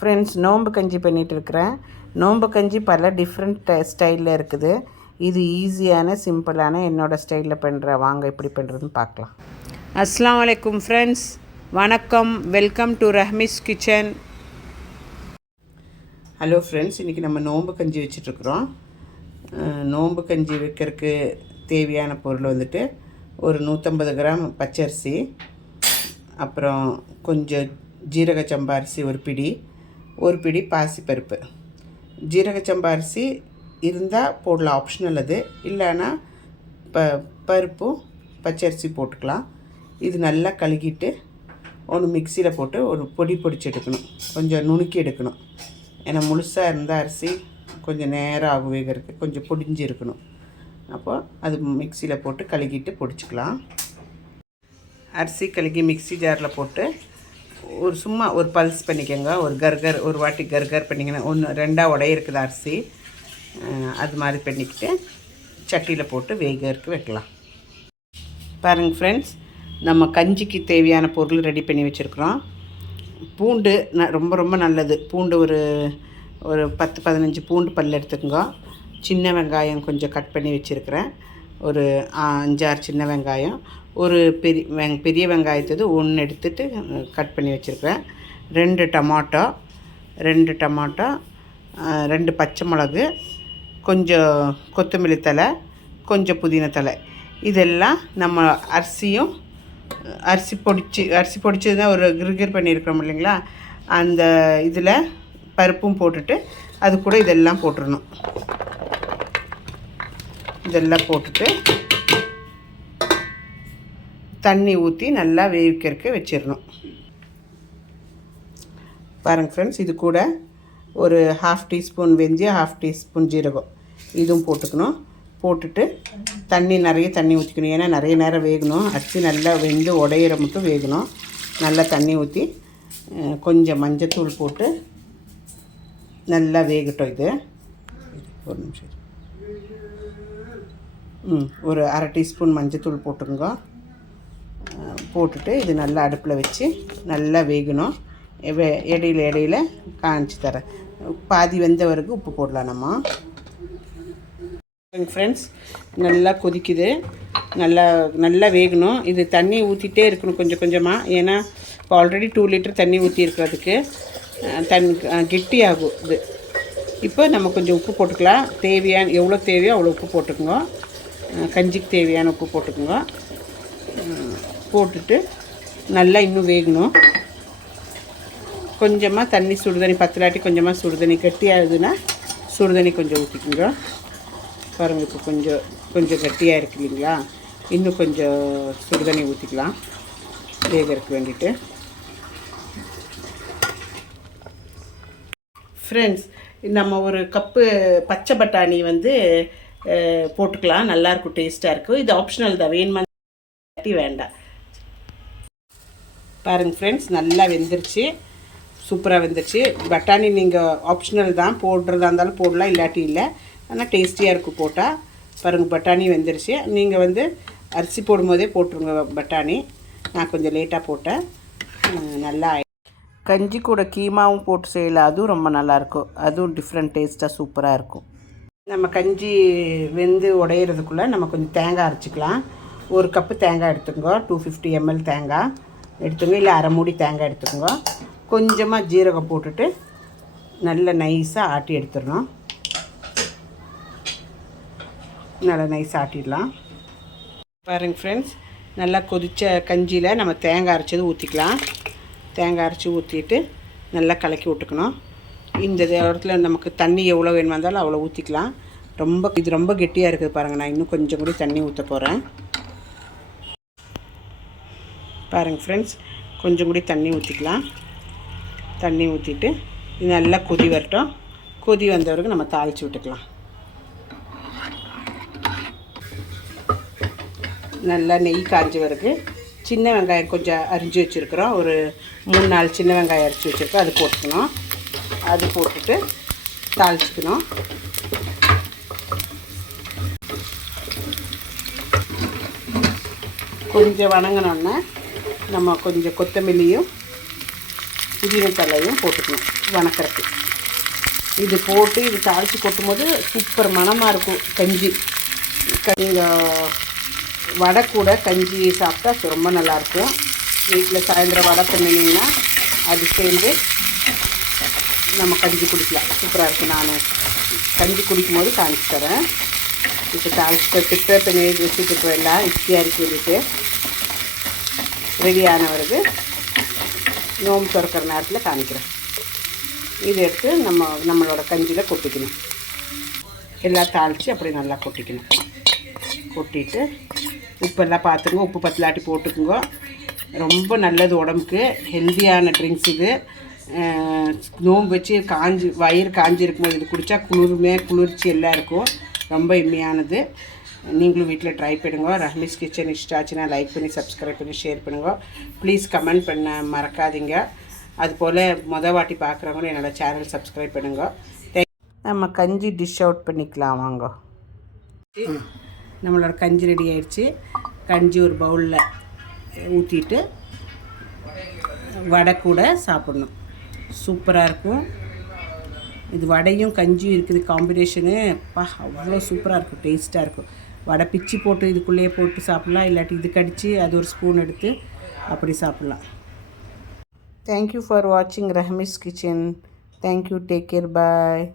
Friends, நோம்பு கஞ்சி பண்ணிகிட்ருக்கிறேன். நோம்பு கஞ்சி பல டிஃப்ரெண்ட் ஸ்டைலில் இருக்குது. இது ஈஸியான சிம்பிளான என்னோடய ஸ்டைலில் பண்ணுற. வாங்க எப்படி பண்ணுறதுன்னு பார்க்கலாம். அஸ்ஸலாமு அலைக்கும் ஃப்ரெண்ட்ஸ், வணக்கம். Welcome to Rahmi's kitchen. Hello friends, இன்றைக்கி நம்ம நோம்பு கஞ்சி வச்சிட்ருக்குறோம். நோம்பு கஞ்சி வைக்கிறதுக்கு தேவையான பொருள் வந்துட்டு ஒரு 150 கிராம் பச்சரிசி, அப்புறம் கொஞ்சம் ஜீரக சம்பா அரிசி ஒரு பிடி பாசிப்பருப்பு. ஜீரக சம்பா அரிசி இருந்தால் போடலாம், ஆப்ஷனல் அது. இல்லைன்னா பருப்பும் பச்சரிசி போட்டுக்கலாம். இது நல்லா கழுகிட்டு ஒன்று மிக்சியில் போட்டு ஒரு பொடிச்சு எடுக்கணும். கொஞ்சம் நுணுக்கி எடுக்கணும். ஏன்னா முழுசாக இருந்தால் அரிசி கொஞ்சம் நேரம் ஆகும் வேகிறதுக்கு, கொஞ்சம் பொடிஞ்சு இருக்கணும். அப்போ அது மிக்சியில் போட்டு கழுகிட்டு பொடிச்சிக்கலாம். அரிசி கழுகி மிக்சி ஜாரில் போட்டு சும்மா ஒரு பல்ஸ் பண்ணிக்கோங்க. ஒரு வாட்டி கர்கர் பண்ணிங்கன்னா 1-2 உடையிருக்குது அரிசி. அது மாதிரி பண்ணிக்கிட்டு சட்டியில் போட்டு வேகிறதுக்கு வைக்கலாம். பாருங்கள் ஃப்ரெண்ட்ஸ், நம்ம கஞ்சிக்கு தேவையான பொருள் ரெடி பண்ணி வச்சுருக்குறோம். பூண்டு ரொம்ப ரொம்ப நல்லது. பூண்டு ஒரு 10-15 பூண்டு பல் எடுத்துக்கோங்க. சின்ன வெங்காயம் கொஞ்சம் கட் பண்ணி வச்சுருக்கிறேன். ஒரு 5-6 சின்ன வெங்காயம். ஒரு பெரிய வெங்காயத்தது 1 எடுத்துகிட்டு கட் பண்ணி வச்சுருக்கிறேன். 2 டமாட்டோ, 2 பச்சை மிளகு, கொஞ்சம் கொத்தமல்லி தழை, கொஞ்சம் புதினா தழை. இதெல்லாம் நம்ம அரிசி பொடிச்சு தான் ஒரு கிர்கிர் பண்ணியிருக்கிறோம் இல்லைங்களா, அந்த இதில் பருப்பும் போட்டுட்டு அது கூட இதெல்லாம் போட்டுடணும். இதெல்லாம் போட்டுட்டு தண்ணி ஊற்றி நல்லா வேவிக்கிறதுக்கு வச்சிடணும். பாருங்கள் ஃப்ரெண்ட்ஸ், இது கூட ஒரு 1/2 டீஸ்பூன் வெந்தயம், 1/2 டீஸ்பூன் ஜீரகம் இதுவும் போட்டுக்கணும். போட்டுட்டு நிறைய தண்ணி ஊற்றிக்கணும். ஏன்னா நிறைய நேரம் வேகணும். அரிசி நல்லா வெந்து உடையிற மட்டும் வேகணும். நல்லா தண்ணி ஊற்றி கொஞ்சம் மஞ்சத்தூள் போட்டு நல்லா வேகட்டும். இது ஒரு நிமிஷம். ஒரு 1/2 டீஸ்பூன் மஞ்சத்தூள் போட்டுருங்க. போட்டுட்டு இது நல்லா அடுப்பில் வச்சு நல்லா வேகணும். இடையில காய்ச்சி தரேன். பாதி வெந்த வரைக்கும் உப்பு போடலாம் நம்ம. ஃப்ரெண்ட்ஸ், நல்லா கொதிக்குது. நல்லா வேகணும். இது தண்ணி ஊற்றிட்டே இருக்கணும் கொஞ்சம் கொஞ்சமாக. ஏன்னா இப்போ ஆல்ரெடி 2 லிட்டர் தண்ணி ஊற்றி இருக்கிறதுக்கு கெட்டியாகும் இது. இப்போ நம்ம கொஞ்சம் உப்பு போட்டுக்கலாம். எவ்வளோ தேவையோ அவ்வளோ உப்பு போட்டுக்கோங்க. கஞ்சிக்கு தேவையான உப்பு போட்டுக்கோங்க. போட்டுட்டு நல்லா இன்னும் வேகணும். கொஞ்சமாக தண்ணி, சுடுதண்ணி பத்தலாட்டி கொஞ்சமாக சுடுதண்ணி, கட்டியாகுதுன்னா சுடுதண்ணி கொஞ்சம் ஊற்றிக்கோங்க. பாருங்கள், இப்போ கொஞ்சம் கட்டியாக இருக்கு இல்லைங்களா, இன்னும் கொஞ்சம் சுடுதண்ணி ஊற்றிக்கலாம் வேகிறதுக்கு வேண்டிட்டு. ஃப்ரெண்ட்ஸ், நம்ம ஒரு கப்பு பச்சை பட்டாணி போட்டுக்கலாம். நல்லாயிருக்கும், டேஸ்ட்டாக இருக்கும். இது ஆப்ஷனல் தான், வேணுமா வேண்டாம். பாருங்கள் ஃப்ரெண்ட்ஸ், நல்லா வெந்துருச்சு, சூப்பராக வெந்துருச்சு. பட்டாணி நீங்கள் ஆப்ஷனல் தான், போடுறதா இருந்தாலும் போடலாம், இல்லாட்டி இல்லை. ஆனால் டேஸ்டியாக இருக்கும் போட்டால். பாருங்கள், பட்டாணி வெந்துருச்சு. நீங்கள் அரிசி போடும்போதே போட்டுருங்க பட்டாணி. நான் கொஞ்சம் லேட்டாக போட்டேன். நல்லா கஞ்சி கூட கீமாவும் போட்டு செய்யலாம். அதுவும் ரொம்ப நல்லாயிருக்கும். அதுவும் டிஃப்ரெண்ட் டேஸ்ட்டாக சூப்பராக இருக்கும். நம்ம கஞ்சி வெந்து உடையிறதுக்குள்ளே நம்ம கொஞ்சம் தேங்காய் அரைச்சிக்கலாம். ஒரு கப்பு தேங்காய் எடுத்துக்கோங்க. 250 ml தேங்காய் எடுத்துங்க. இல்லை அரை மூடி தேங்காய் எடுத்துக்கோங்க. கொஞ்சமாக ஜீரகம் போட்டுட்டு நல்லா நைஸாக ஆட்டி எடுத்துடணும். நல்லா நைஸாக ஆட்டிடலாம். பாருங்கள் ஃப்ரெண்ட்ஸ், நல்லா கொதித்த கஞ்சியில் நம்ம தேங்காய் அரைச்சது ஊற்றிக்கலாம். தேங்காய் அரைச்சி ஊற்றிட்டு நல்லா கலக்கி விட்டுக்கணும். இந்த இடத்துல நமக்கு தண்ணி எவ்வளோ வேணுமா இருந்தாலும் அவ்வளோ ஊற்றிக்கலாம். இது ரொம்ப கெட்டியாக இருக்குது பாருங்கள். நான் இன்னும் கொஞ்சம் கூட தண்ணி ஊற்ற போகிறேன். பாருங்கள் ஃப்ரெண்ட்ஸ், கொஞ்சம் கூட தண்ணி ஊற்றிக்கலாம். தண்ணி ஊற்றிட்டு இது நல்லா கொதி வரட்டும். கொதி வந்தவரைக்கும் நம்ம தாளித்து விட்டுக்கலாம். நல்லா நெய் காய்ஞ்சி வரைக்கும் சின்ன வெங்காயம் கொஞ்சம் அரிஞ்சு வச்சுருக்குறோம். ஒரு 3-4 சின்ன வெங்காயம் அரிஞ்சு வச்சுருக்கோம். அது போட்டுக்கணும். அது போட்டுட்டு தாளிச்சிக்கணும். கொஞ்சம் வணங்கினோன்னே நம்ம கொஞ்சம் கொத்தமல்லியும் புதினா தலையும் போட்டுக்கணும் வணக்கறதுக்கு. இது போட்டு இது தாளித்து கொட்டும்போது சூப்பர் மணமாக இருக்கும் கஞ்சி. நீங்கள் வடை கூட கஞ்சி சாப்பிட்டா ரொம்ப நல்லாயிருக்கும். வீட்டில் சாயந்தரம் வடை பண்ணிங்கன்னா அது சேர்ந்து நம்ம கஞ்சி குடிக்கலாம். சூப்பராக இருக்கும். நான் கஞ்சி குடிக்கும்போது காமிச்சு தரேன். இப்போ தாளிச்சுட்டு பின்னாடி வச்சுட்டு எல்லாம் இட்லியாக இறக்கி விட்டுட்டு ரெடியானவருக்கு நோம்பு திறக்கிற நேரத்தில் காமிக்கிறேன். இது எடுத்து நம்மளோட கஞ்சியில் கொட்டிக்கணும். எல்லாம் தாளித்து அப்படி நல்லா கொட்டிக்கணும். கொட்டிட்டு உப்பெல்லாம் பார்த்துங்க, உப்பு பத்தலாட்டி போட்டுக்குங்க. ரொம்ப நல்லது உடம்புக்கு, ஹெல்த்தியான ட்ரிங்க்ஸ் இது. நோம்பு வச்சு வயிறு காஞ்சி இருக்கும்போது இது குடித்தா குளிர்ச்சி எல்லாம் இருக்கும். ரொம்ப இம்மையானது. நீங்களும் வீட்டில் ட்ரை பண்ணுங்க. ரஹ்மீஸ் கிச்சன் இஷ்டாச்சுன்னா லைக் பண்ணி சப்ஸ்கிரைப் பண்ணி ஷேர் பண்ணுங்க. ப்ளீஸ் கமெண்ட் பண்ண மறக்காதீங்க. அதுபோல் வாட்டி பார்க்குறவங்களும் என்னோடய சேனல் சப்ஸ்கிரைப் பண்ணுங்க. நம்ம கஞ்சி டிஷ் அவுட் பண்ணிக்கலாம் வாங்க. நம்மளோட கஞ்சி ரெடி ஆயிடுச்சு. கஞ்சி ஒரு பவுலில் ஊற்றிட்டு வடை கூட சாப்பிட்ணும். சூப்பராக இருக்கும். இது வடையும் கஞ்சியும் இருக்குது காம்பினேஷனு. அவ்வளோ சூப்பராக இருக்கும், டேஸ்ட்டாக இருக்கும். வடை பிச்சு போட்டு இதுக்குள்ளேயே போட்டு சாப்பிட்லாம், இல்லாட்டி இது கடித்து அது ஒரு ஸ்பூன் எடுத்து அப்படி சாப்பிட்லாம். தேங்க்யூ ஃபார் வாட்சிங் Rahmi's kitchen. Thank you. Take care. பாய்.